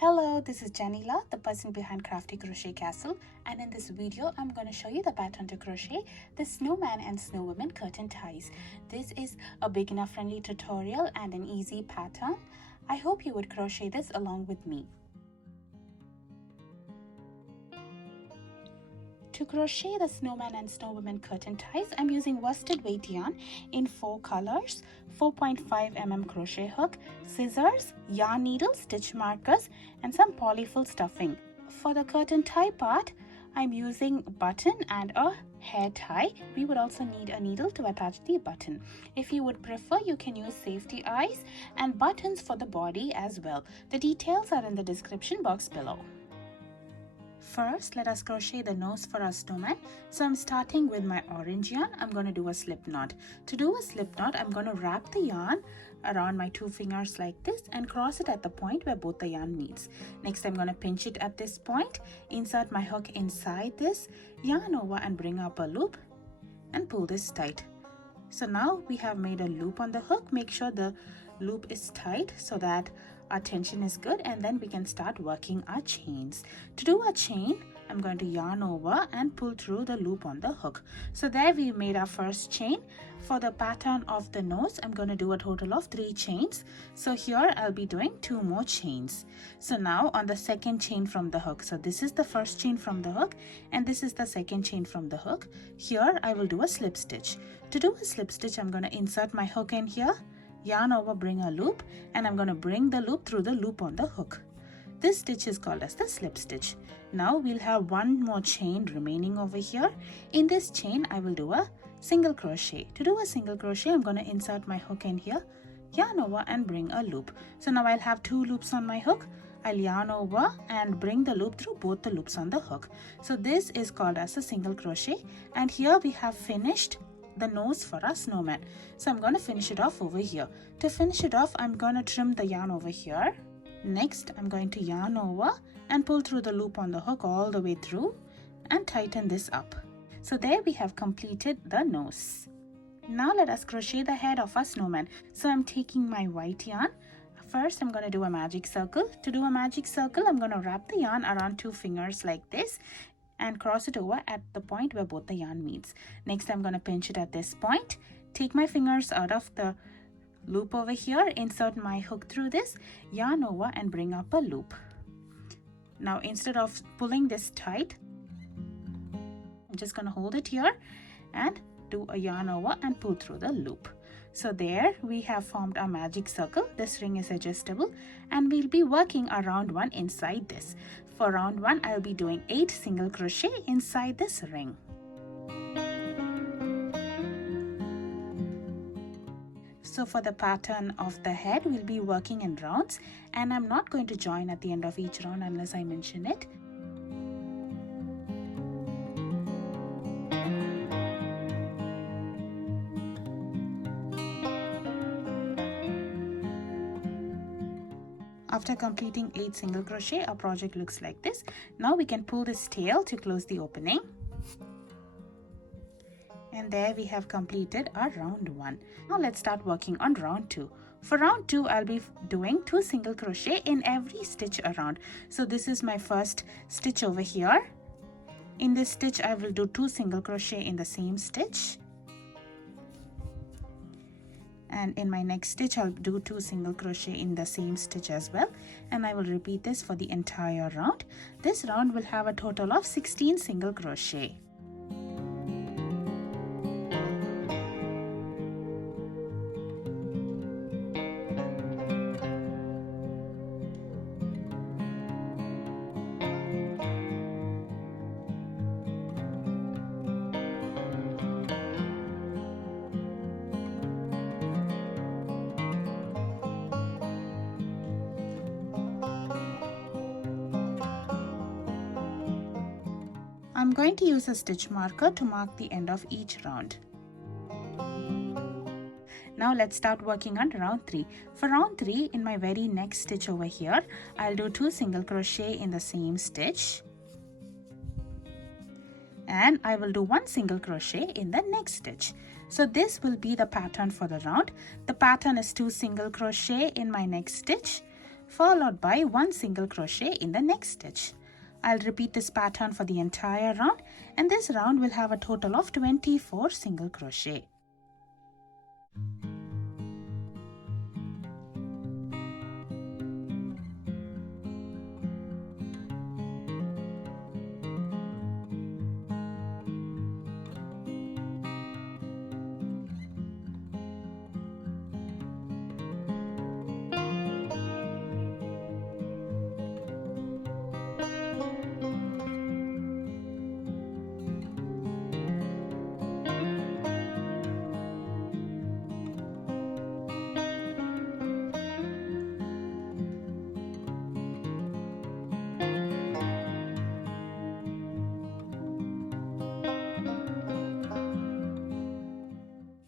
Hello, this is Janila, the person behind Crafty Crochet Castle, and in this video I'm going to show you the pattern to crochet the Snowman and Snowwoman curtain ties. This is a beginner friendly tutorial and an easy pattern. I hope you would crochet this along with me. To crochet the Snowman and Snowwoman curtain ties, I'm using worsted weight yarn in 4 colors, 4.5 mm crochet hook, scissors, yarn needle, stitch markers, and some polyfill stuffing. For the curtain tie part, I'm using a button and a hair tie. We would also need a needle to attach the button. If you would prefer, you can use safety eyes and buttons for the body as well. The details are in the description box below. First, let us crochet the nose for our snowman. So I'm starting with my orange yarn. I'm going to do a slip knot. To do a slip knot, I'm going to wrap the yarn around my 2 fingers like this and cross it at the point where both the yarn meets. Next, I'm going to pinch it at this point, insert my hook inside this, yarn over and bring up a loop and pull this tight. So now we have made a loop on the hook. Make sure the loop is tight so that our tension is good, and then we can start working our chains. To do a chain, I'm going to yarn over and pull through the loop on the hook. So there we made our first chain. For the pattern of the nose, I'm going to do a total of 3 chains. So here I'll be doing 2 more chains. So now on the second chain from the hook, so this is the first chain from the hook and this is the second chain from the hook. Here I will do a slip stitch. To do a slip stitch, I'm going to insert my hook in here, yarn over, bring a loop, and I'm going to bring the loop through the loop on the hook. This stitch is called as the slip stitch. Now we'll have 1 more chain remaining over here. In this chain, I will do a single crochet. To do a single crochet, I'm going to insert my hook in here, yarn over and bring a loop. So now I'll have 2 loops on my hook. I'll yarn over and bring the loop through both the loops on the hook. So this is called as a single crochet, and here we have finished the nose for our snowman. So I'm going to finish it off over here. To finish it off, I'm going to trim the yarn over here. Next, I'm going to yarn over and pull through the loop on the hook all the way through and tighten this up. So there we have completed the nose. Now let us crochet the head of our snowman. So I'm taking my white yarn. First, I'm going to do a magic circle. To do a magic circle, I'm going to wrap the yarn around 2 fingers like this and cross it over at the point where both the yarn meets. Next, I'm going to pinch it at this point, take my fingers out of the loop over here, insert my hook through this, yarn over and bring up a loop. Now instead of pulling this tight, I'm just going to hold it here and do a yarn over and pull through the loop. So there we have formed our magic circle. This ring is adjustable and we'll be working a round 1 inside this. For round 1, I'll be doing 8 single crochet inside this ring. So for the pattern of the head, we'll be working in rounds, and I'm not going to join at the end of each round unless I mention it. After completing 8 single crochet, our project looks like this. Now we can pull this tail to close the opening. And there we have completed our round 1. Now let's start working on round 2. For round 2, I'll be doing 2 single crochet in every stitch around. So this is my first stitch over here. In this stitch, I will do 2 single crochet in the same stitch. And in my next stitch, I'll do 2 single crochet in the same stitch as well, and I will repeat this for the entire round. This round will have a total of 16 single crochet. I'm going to use a stitch marker to mark the end of each round. Now let's start working on round 3. For round 3, in my very next stitch over here, I'll do 2 single crochet in the same stitch. And I will do 1 single crochet in the next stitch. So this will be the pattern for the round. The pattern is 2 single crochet in my next stitch, followed by 1 single crochet in the next stitch. I'll repeat this pattern for the entire round, and this round will have a total of 24 single crochet.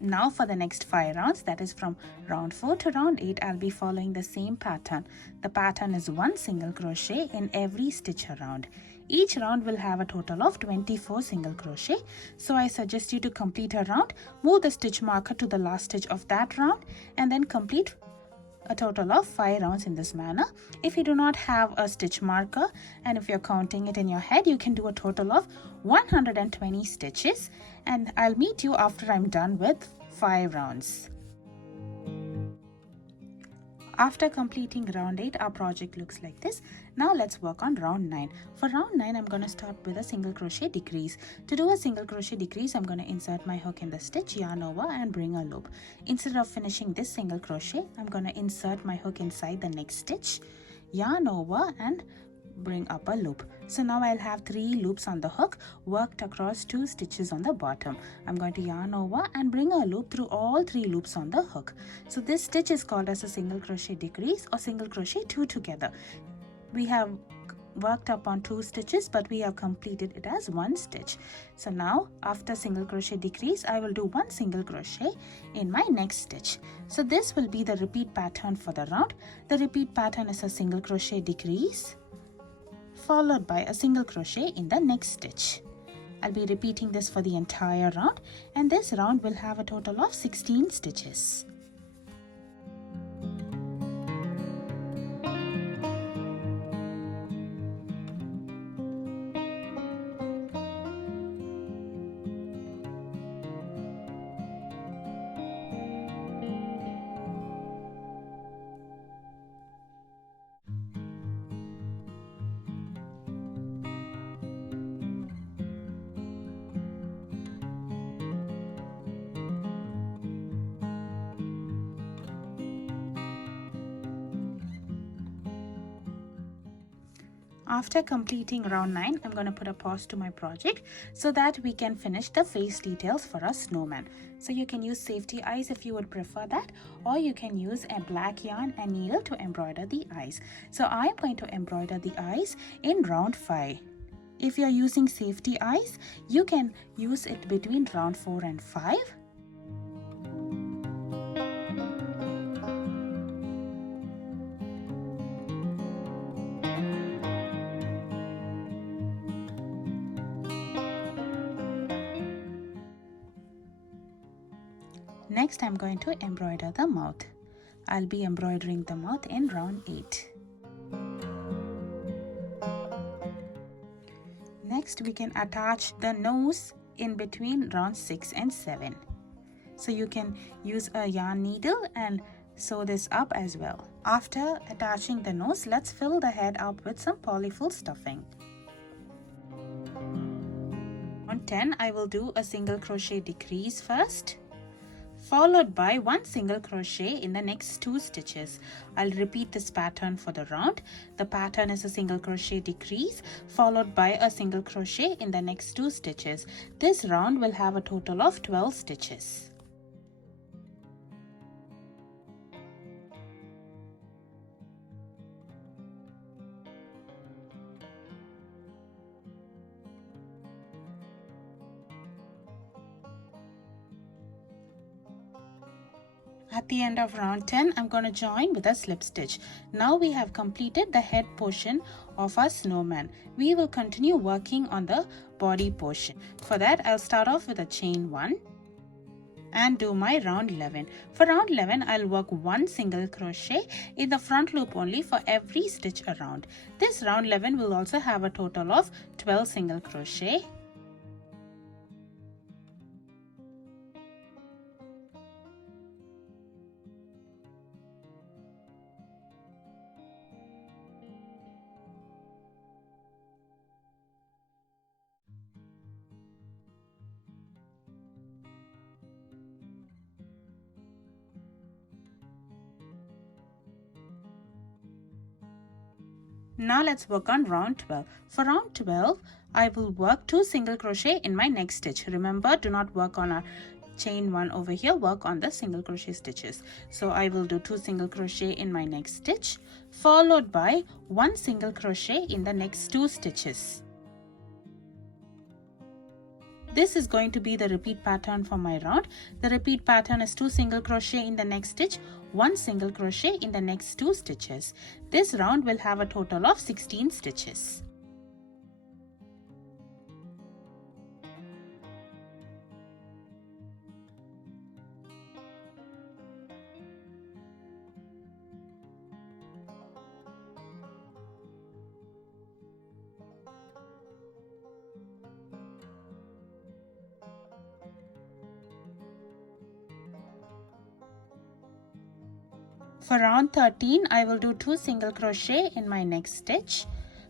Now for the next 5 rounds, that is from round 4 to round 8, I'll be following the same pattern. The pattern is 1 single crochet in every stitch around. Each round will have a total of 24 single crochet. So I suggest you to complete a round, move the stitch marker to the last stitch of that round, and then complete a total of 5 rounds in this manner. If you do not have a stitch marker, and if you're counting it in your head, you can do a total of 120 stitches, and I'll meet you after I'm done with 5 rounds. After completing round 8, our project looks like this. Now let's work on round 9. For round 9, I'm going to start with a single crochet decrease. To do a single crochet decrease, I'm going to insert my hook in the stitch, yarn over, and bring a loop. Instead of finishing this single crochet, I'm going to insert my hook inside the next stitch, yarn over, and bring up a loop. So now I'll have 3 loops on the hook worked across 2 stitches on the bottom. I'm going to yarn over and bring a loop through all 3 loops on the hook. So this stitch is called as a single crochet decrease or single crochet 2 together. We have worked up on 2 stitches, but we have completed it as 1 stitch. So now after single crochet decrease, I will do 1 single crochet in my next stitch. So this will be the repeat pattern for the round. The repeat pattern is a single crochet decrease followed by a single crochet in the next stitch. I'll be repeating this for the entire round, and this round will have a total of 16 stitches. After completing round 9, I'm going to put a pause to my project so that we can finish the face details for our snowman. So you can use safety eyes if you would prefer that, or you can use a black yarn and needle to embroider the eyes. So I'm going to embroider the eyes in round 5. If you're using safety eyes, you can use it between round 4 and 5. Next, I'm going to embroider the mouth. I'll be embroidering the mouth in round 8. Next, we can attach the nose in between round 6 and 7. So you can use a yarn needle and sew this up as well. After attaching the nose, let's fill the head up with some polyfill stuffing. On 10, I will do a single crochet decrease first, followed by 1 single crochet in the next 2 stitches. I'll repeat this pattern for the round. The pattern is a single crochet decrease followed by a single crochet in the next 2 stitches. This round will have a total of 12 stitches. At the end of round 10, I'm going to join with a slip stitch. Now we have completed the head portion of our snowman. We will continue working on the body portion. For that, I'll start off with a chain 1, and do my round 11. For round 11, I'll work 1 single crochet in the front loop only for every stitch around. This round 11 will also have a total of 12 single crochet. Now let's work on round 12. For round 12, I will work 2 single crochet in my next stitch. Remember, do not work on our chain 1 over here, work on the single crochet stitches. So I will do 2 single crochet in my next stitch, followed by 1 single crochet in the next 2 stitches. This is going to be the repeat pattern for my round. The repeat pattern is 2 single crochet in the next stitch, 1 single crochet in the next 2 stitches. This round will have a total of 16 stitches. For round 13, I will do 2 single crochet in my next stitch,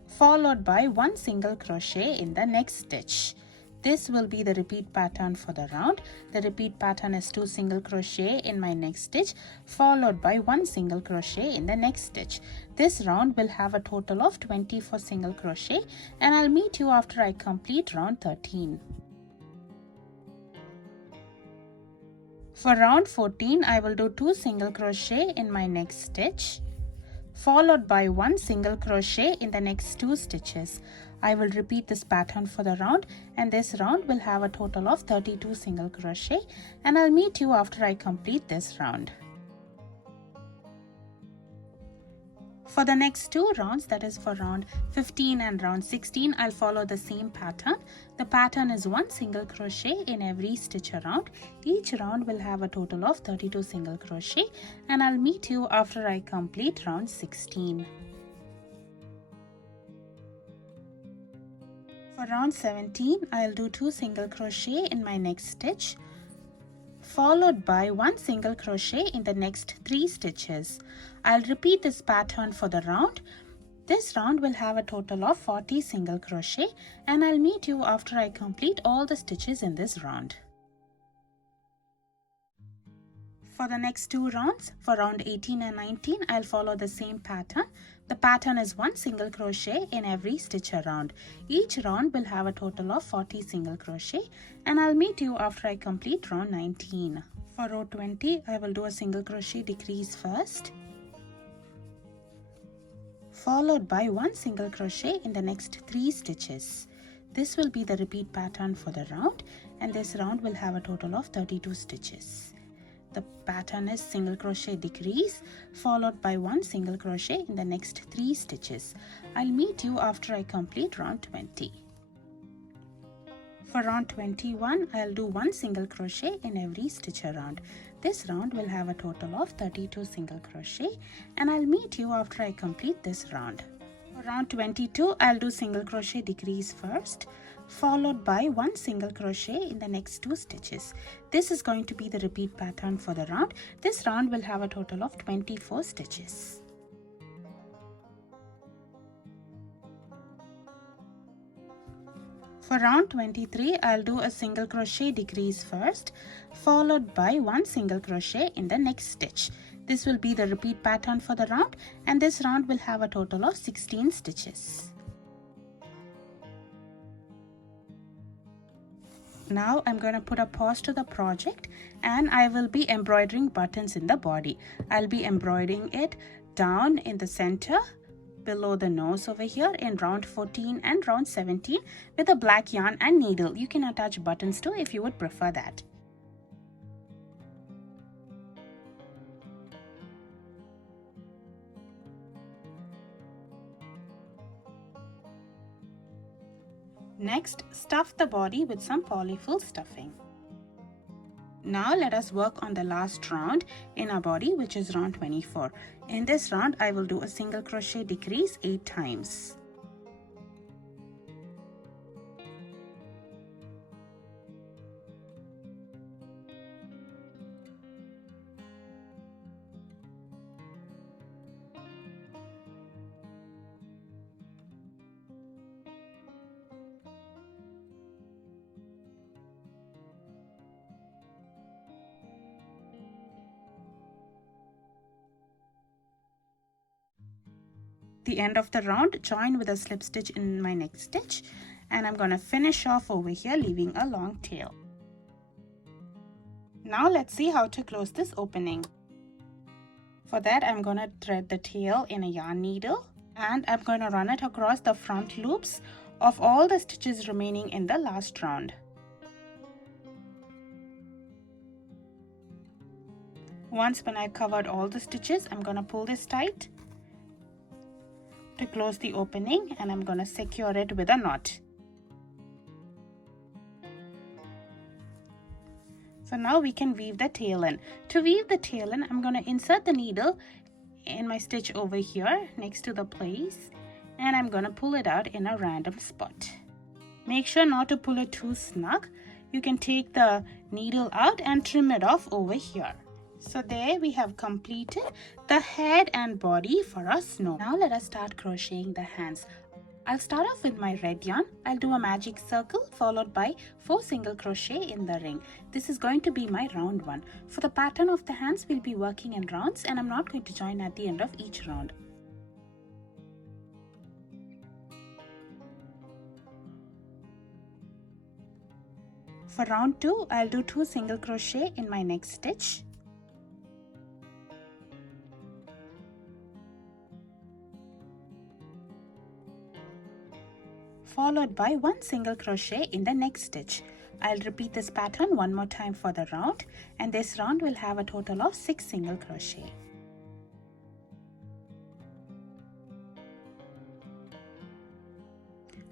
followed by 1 single crochet in the next stitch. This will be the repeat pattern for the round. The repeat pattern is 2 single crochet in my next stitch, followed by 1 single crochet in the next stitch. This round will have a total of 24 single crochet, and I'll meet you after I complete round 13. For round 14, I will do 2 single crochet in my next stitch, followed by 1 single crochet in the next 2 stitches. I will repeat this pattern for the round, and this round will have a total of 32 single crochet, and I'll meet you after I complete this round. For the next 2 rounds, that is for round 15 and round 16, I'll follow the same pattern. The pattern is 1 single crochet in every stitch around. Each round will have a total of 32 single crochet, and I'll meet you after I complete round 16. For round 17, I'll do 2 single crochet in my next stitch, followed by 1 single crochet in the next 3 stitches. I'll repeat this pattern for the round. This round will have a total of 40 single crochet, and I'll meet you after I complete all the stitches in this round. For the next 2 rounds, for round 18 and 19, I'll follow the same pattern. The pattern is 1 single crochet in every stitch around. Each round will have a total of 40 single crochet, and I'll meet you after I complete round 19. For row 20, I will do a single crochet decrease first, followed by 1 single crochet in the next 3 stitches. This will be the repeat pattern for the round, and this round will have a total of 32 stitches. The pattern is single crochet decrease, followed by 1 single crochet in the next 3 stitches. I'll meet you after I complete round 20. For round 21, I'll do 1 single crochet in every stitch around. This round will have a total of 32 single crochet, and I'll meet you after I complete this round. For round 22, I'll do single crochet decrease first, followed by 1 single crochet in the next 2 stitches. This is going to be the repeat pattern for the round. This round will have a total of 24 stitches. For round 23, I'll do a single crochet decrease first, followed by 1 single crochet in the next stitch. This will be the repeat pattern for the round, and this round will have a total of 16 stitches. Now I'm going to put a pause to the project, and I will be embroidering buttons in the body. I'll be embroidering it down in the center, below the nose over here in round 14 and round 17 with a black yarn and needle. You can attach buttons too if you would prefer that. Next, stuff the body with some polyfill stuffing. Now let us work on the last round in our body, which is round 24. In this round, I will do a single crochet decrease 8 times. The end of the round, join with a slip stitch in my next stitch, and I'm going to finish off over here leaving a long tail. Now let's see how to close this opening. For that, I'm going to thread the tail in a yarn needle, and I'm going to run it across the front loops of all the stitches remaining in the last round. Once when I've covered all the stitches, I'm going to pull this tight to close the opening, and I'm going to secure it with a knot. So now we can weave the tail in. To weave the tail in, I'm going to insert the needle in my stitch over here next to the place, and I'm going to pull it out in a random spot. Make sure not to pull it too snug. You can take the needle out and trim it off over here. So there we have completed the head and body for our snow. Now let us start crocheting the hands. I'll start off with my red yarn. I'll do a magic circle followed by 4 single crochet in the ring. This is going to be my round one. For the pattern of the hands, we'll be working in rounds, and I'm not going to join at the end of each round. For round 2, I'll do 2 single crochet in my next stitch. Followed by 1 single crochet in the next stitch. I'll repeat this pattern one more time for the round, and this round will have a total of 6 single crochet.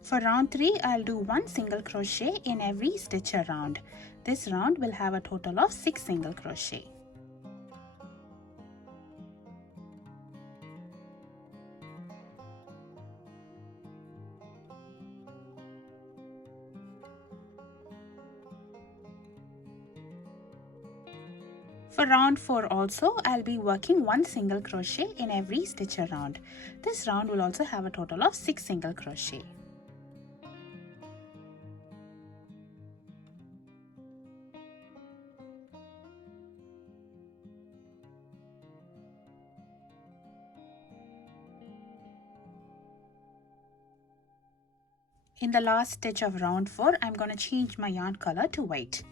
For round 3, I'll do 1 single crochet in every stitch around. This round will have a total of 6 single crochet. For round 4 also, I'll be working 1 single crochet in every stitch around. This round will also have a total of 6 single crochet. In the last stitch of round 4, I'm going to change my yarn color to white.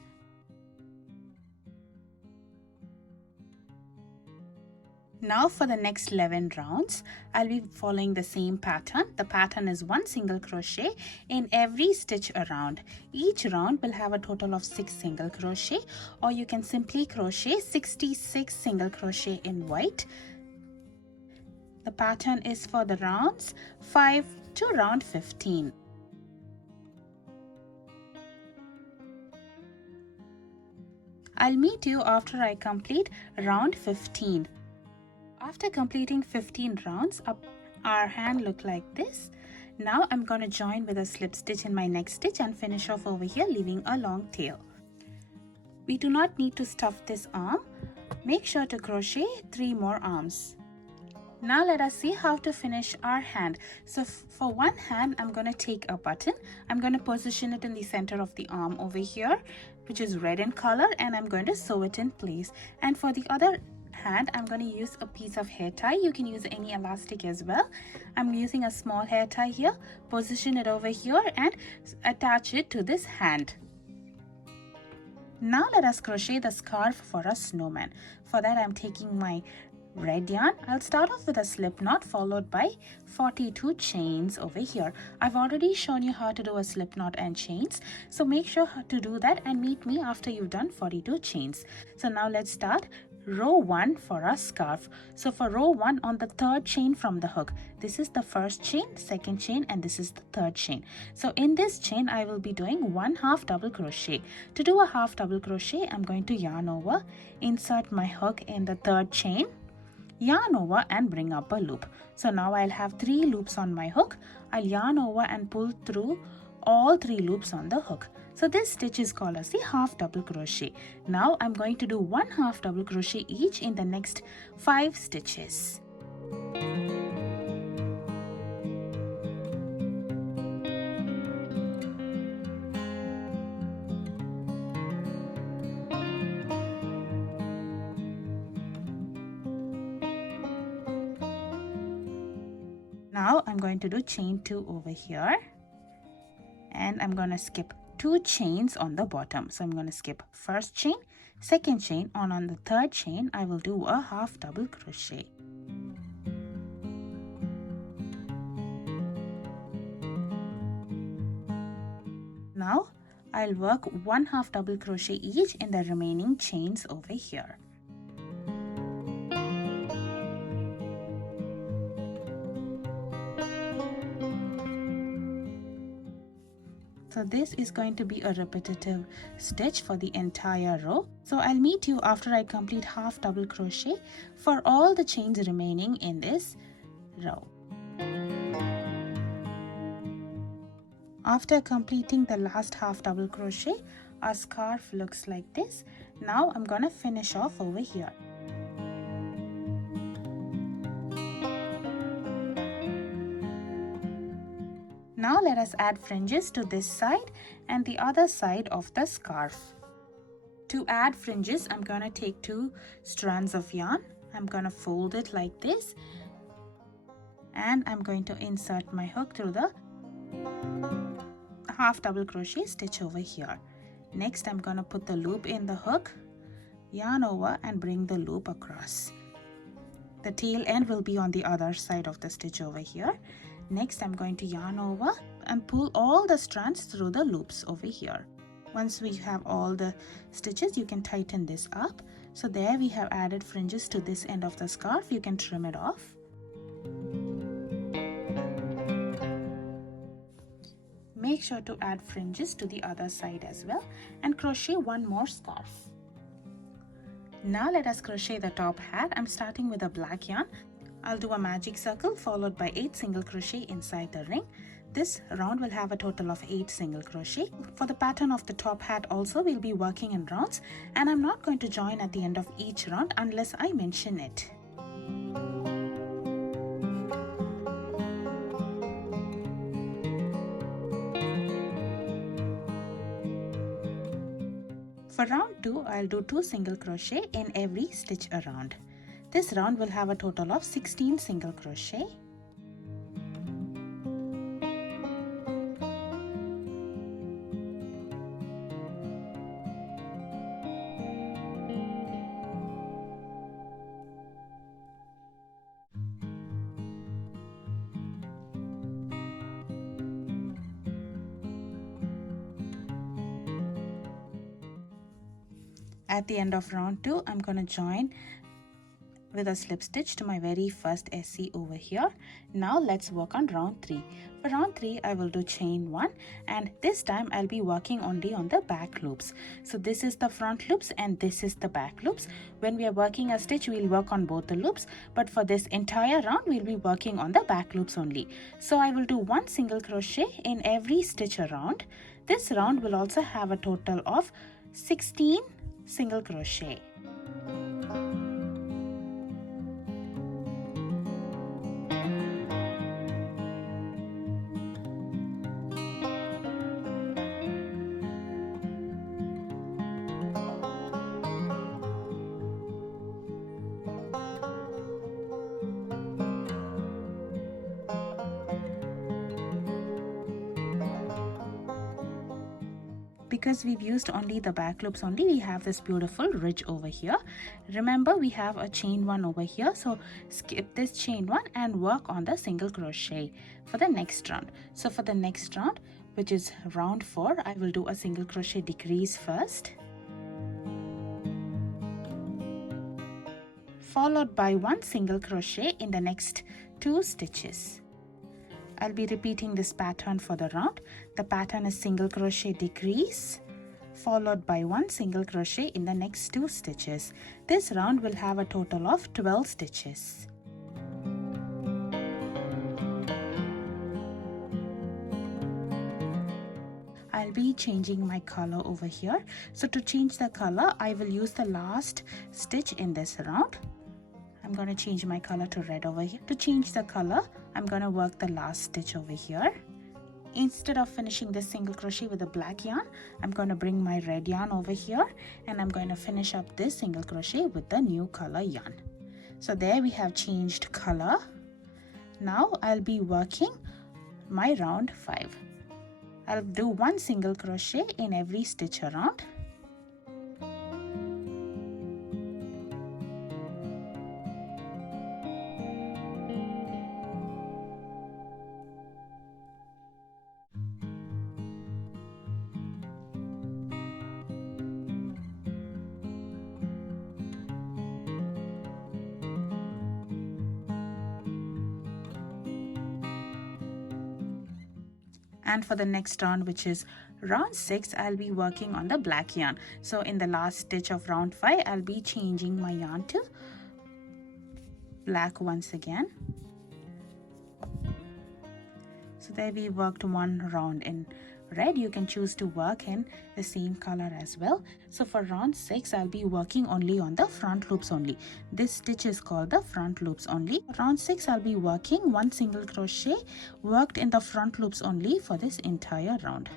Now for the next 11 rounds, I'll be following the same pattern. The pattern is 1 single crochet in every stitch around. Each round will have a total of 6 single crochet, or you can simply crochet 66 single crochet in white. The pattern is for the rounds 5 to round 15. I'll meet you after I complete round 15. After completing 15 rounds, our hand look like this. Now I'm going to join with a slip stitch in my next stitch and finish off over here leaving a long tail. We do not need to stuff this arm. Make sure to crochet 3 more arms. Now let us see how to finish our hand. So for one hand, I'm going to take a button. I'm going to position it in the center of the arm over here, which is red in color, and I'm going to sew it in place. And for the other hand, I'm going to use a piece of hair tie. You can use any elastic as well. I'm using a small hair tie here. Position it over here and attach it to this hand. Now let us crochet the scarf for a snowman. For that, I'm taking my red yarn. I'll start off with a slip knot followed by 42 chains over here. I've already shown you how to do a slip knot and chains, so make sure to do that and meet me after you've done 42 chains. So now let's start row 1 for our scarf. So for row 1 on the third chain from the hook, this is the first chain, second chain, and this is the third chain. So in this chain I will be doing 1 half double crochet. To do a half double crochet, I'm going to yarn over, insert my hook in the third chain, yarn over and bring up a loop. So now I'll have 3 loops on my hook. I'll yarn over and pull through all 3 loops on the hook. So this stitch is called as the half double crochet. Now I'm going to do 1 half double crochet each in the next 5 stitches. Now I'm going to do chain 2 over here, and I'm going to skip 2 chains on the bottom. So I'm going to skip first chain, second chain, and on the third chain I will do a half double crochet. Now I'll work 1 half double crochet each in the remaining chains over here. So this is going to be a repetitive stitch for the entire row. So I'll meet you after I complete half double crochet for all the chains remaining in this row. After completing the last half double crochet, our scarf looks like this. Now I'm gonna finish off over here. Now let us add fringes to this side and the other side of the scarf. To add fringes, I'm going to take 2 strands of yarn. I'm going to fold it like this, and I'm going to insert my hook through the half double crochet stitch over here. Next, I'm going to put the loop in the hook, yarn over and bring the loop across. The tail end will be on the other side of the stitch over here. Next, I'm going to yarn over and pull all the strands through the loops over here. Once we have all the stitches, you can tighten this up. So there we have added fringes to this end of the scarf. You can trim it off. Make sure to add fringes to the other side as well and crochet 1 more scarf. Now let us crochet the top hat. I'm starting with a black yarn. I'll do a magic circle followed by 8 single crochet inside the ring. This round will have a total of 8 single crochet. For the pattern of the top hat also, we'll be working in rounds, and I'm not going to join at the end of each round unless I mention it. For round 2, I'll do 2 single crochet in every stitch around. This round will have a total of 16 single crochet. At the end of round 2, I'm going to join with a slip stitch to my very first SC over here. Now let's work on round 3. For round 3, I will do chain 1, and this time I'll be working only on the back loops. So this is the front loops and this is the back loops. When we are working a stitch, we'll work on both the loops, but for this entire round, we'll be working on the back loops only. So I will do 1 single crochet in every stitch around. This round will also have a total of 16 single crochet. Because we've used only the back loops only, we have this beautiful ridge over here. Remember, we have a chain 1 over here, so skip this chain 1 and work on the single crochet for the next round. So for the next round, which is round 4, I will do a single crochet decrease first. followed by 1 single crochet in the next 2 stitches. I'll be repeating this pattern for the round. The pattern is single crochet decrease followed by 1 single crochet in the next 2 stitches. This round will have a total of 12 stitches. I'll be changing my color over here. So to change the color, I will use the last stitch in this round. I'm going to change my color to red over here. To change the color, I'm going to work the last stitch over here. Instead of finishing this single crochet with a black yarn, I'm going to bring my red yarn over here and I'm going to finish up this single crochet with the new color yarn. So there we have changed color. Now I'll be working my round 5. I'll do 1 single crochet in every stitch around. And for the next round, which is round 6, I'll be working on the black yarn. So in the last stitch of round 5, I'll be changing my yarn to black once again. So there we worked 1 round in red. You can choose to work in the same color as well. So for round 6, I'll be working only on the front loops only. This stitch is called the front loops only. Round 6, I'll be working 1 single crochet worked in the front loops only for this entire round.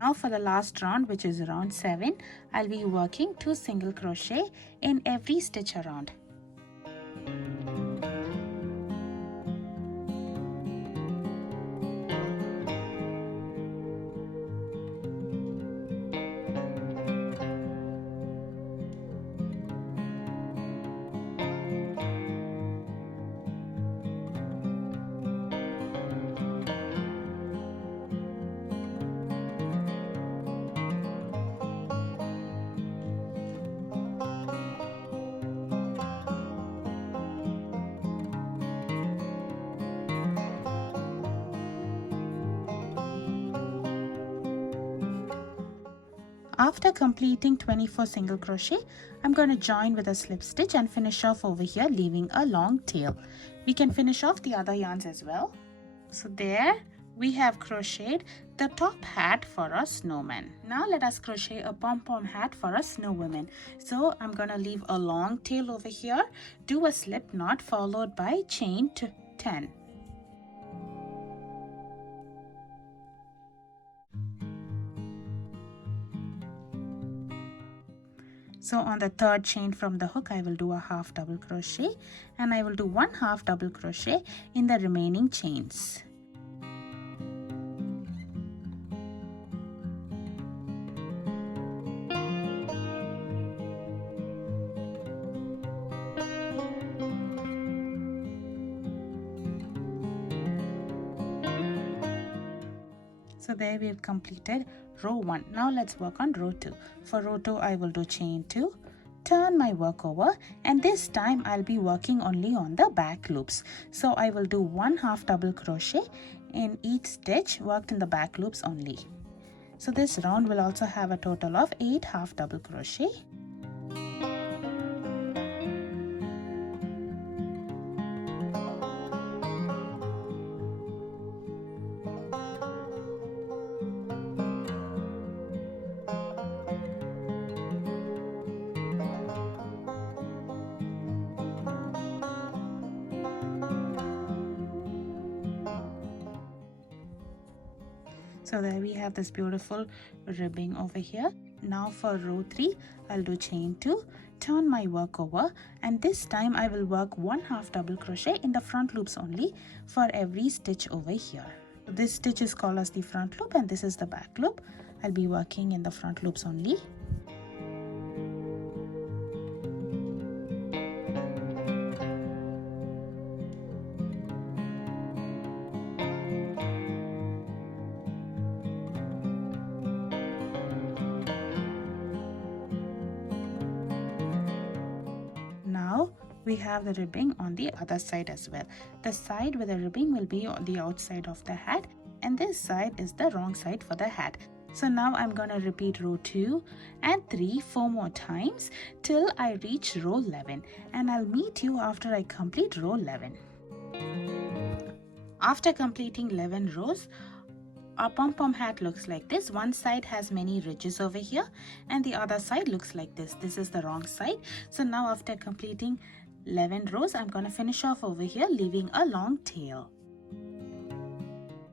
Now for the last round, which is round 7, I'll be working 2 single crochet in every stitch around. After completing 24 single crochet, I'm going to join with a slip stitch and finish off over here, leaving a long tail. We can finish off the other yarns as well. So there we have crocheted the top hat for a snowman. Now let us crochet a pom-pom hat for a snow woman. So I'm going to leave a long tail over here, do a slip knot followed by chain to 10. So on the third chain from the hook, I will do a half double crochet and I will do 1 half double crochet in the remaining chains. So there we have completed row 1. Now let's work on row 2. For row 2, I will do chain 2, turn my work over, and this time I'll be working only on the back loops. So I will do 1 half double crochet in each stitch worked in the back loops only. So this round will also have a total of 8 half double crochet. So there we have this beautiful ribbing over here. Now for row 3, I'll do chain 2, turn my work over, and this time I will work 1/2 double crochet in the front loops only for every stitch over here. This stitch is called as the front loop and this is the back loop. I'll be working in the front loops only. Now we have the ribbing on the other side as well. The side with the ribbing will be on the outside of the hat, and this side is the wrong side for the hat. So now I'm going to repeat row 2 and 3 4 more times till I reach row 11, and I'll meet you after I complete row 11. After completing 11 rows, our pom-pom hat looks like this. One side has many ridges over here and the other side looks like this. This is the wrong side. So now after completing 11 rows, I'm going to finish off over here, leaving a long tail.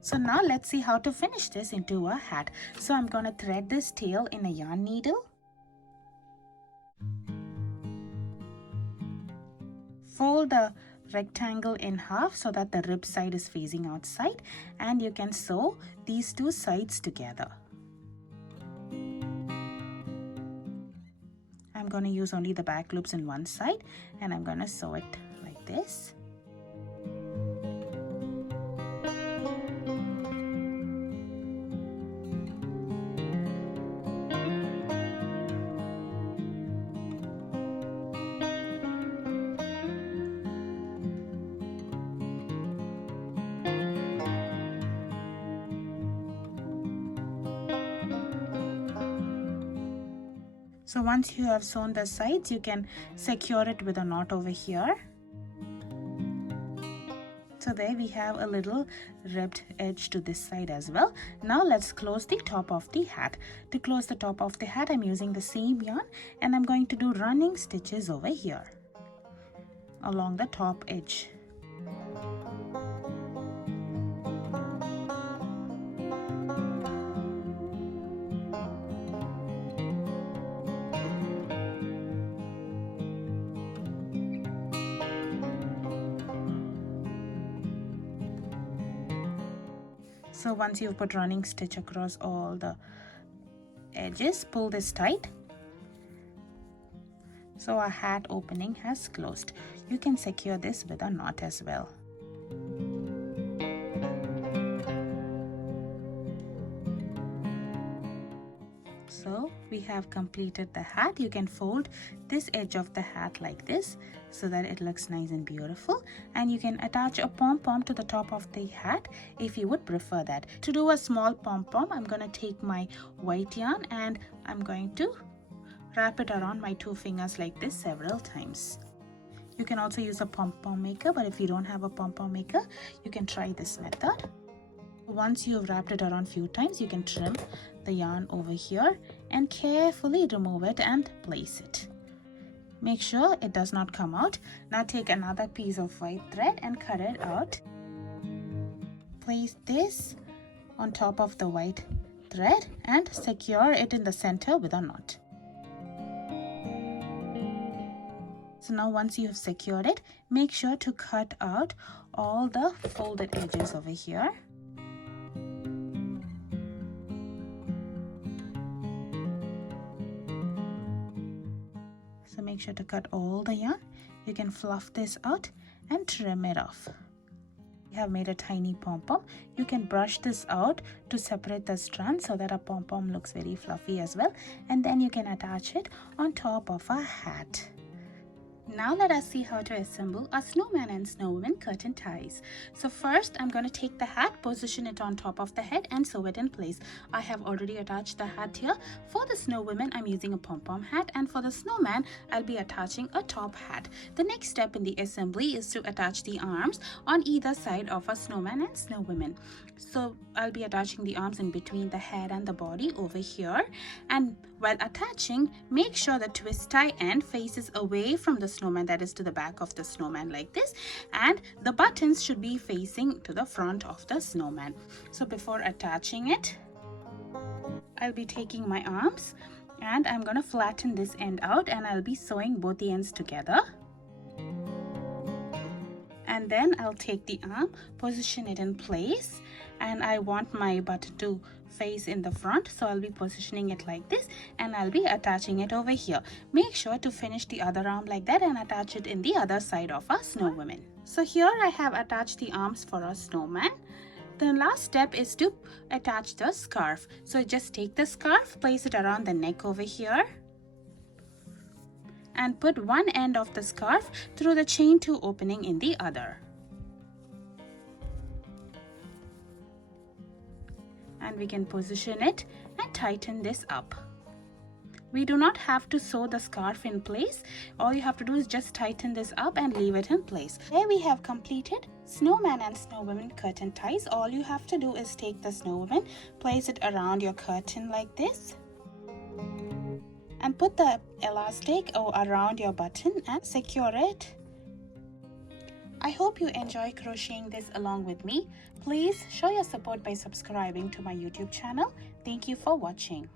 So now let's see how to finish this into a hat. So I'm going to thread this tail in a yarn needle. Fold the rectangle in half so that the rib side is facing outside, and you can sew these two sides together. I'm going to use only the back loops in one side and I'm going to sew it like this. So once you have sewn the sides, you can secure it with a knot over here. So there we have a little ribbed edge to this side as well. Now let's close the top of the hat. To close the top of the hat, I'm using the same yarn and I'm going to do running stitches over here along the top edge. So once you've put running stitch across all the edges, pull this tight. So our hat opening has closed. You can secure this with a knot as well. So we have completed the hat. You can fold this edge of the hat like this so that it looks nice and beautiful, and you can attach a pom-pom to the top of the hat if you would prefer that. To do a small pom-pom, I'm going to take my white yarn and I'm going to wrap it around my two fingers like this several times. You can also use a pom-pom maker, but if you don't have a pom-pom maker, you can try this method. Once you've wrapped it around a few times, you can trim the yarn over here and carefully remove it and place it. Make sure it does not come out. Now take another piece of white thread and cut it out. Place this on top of the white thread and secure it in the center with a knot. So now once you have secured it, make sure to cut out all the folded edges over here. So make sure to cut all the yarn. You can fluff this out and trim it off. We have made a tiny pom-pom. You can brush this out to separate the strands so that a pom-pom looks very fluffy as well, and then you can attach it on top of a hat. Now let us see how to assemble a Snowman and Snowwoman curtain ties. So first I'm going to take the hat, position it on top of the head and sew it in place. I have already attached the hat here. For the Snowwoman, I'm using a pom-pom hat, and for the Snowman, I'll be attaching a top hat. The next step in the assembly is to attach the arms on either side of a Snowman and Snowwoman. So I'll be attaching the arms in between the head and the body over here, and while attaching, make sure the twist tie end faces away from the snowman, that is to the back of the snowman like this, and the buttons should be facing to the front of the snowman. So before attaching it, I'll be taking my arms And I'm going to flatten this end out and I'll be sewing both the ends together. And then I'll take the arm, position it in place, and I want my button to face in the front, so I'll be positioning it like this and I'll be attaching it over here. Make sure to finish the other arm like that and attach it in the other side of our snow woman. So here I have attached the arms for our snowman. The last step is to attach the scarf. So just take the scarf, place it around the neck over here, and put one end of the scarf through the chain 2 opening in the other. And we can position it and tighten this up. We do not have to sew the scarf in place. All you have to do is just tighten this up and leave it in place. There we have completed Snowman and Snowwoman curtain ties. All you have to do is take the snowwoman, place it around your curtain like this, and put the elastic around your button and secure it. I hope you enjoy crocheting this along with me. Please show your support by subscribing to my YouTube channel. Thank you for watching.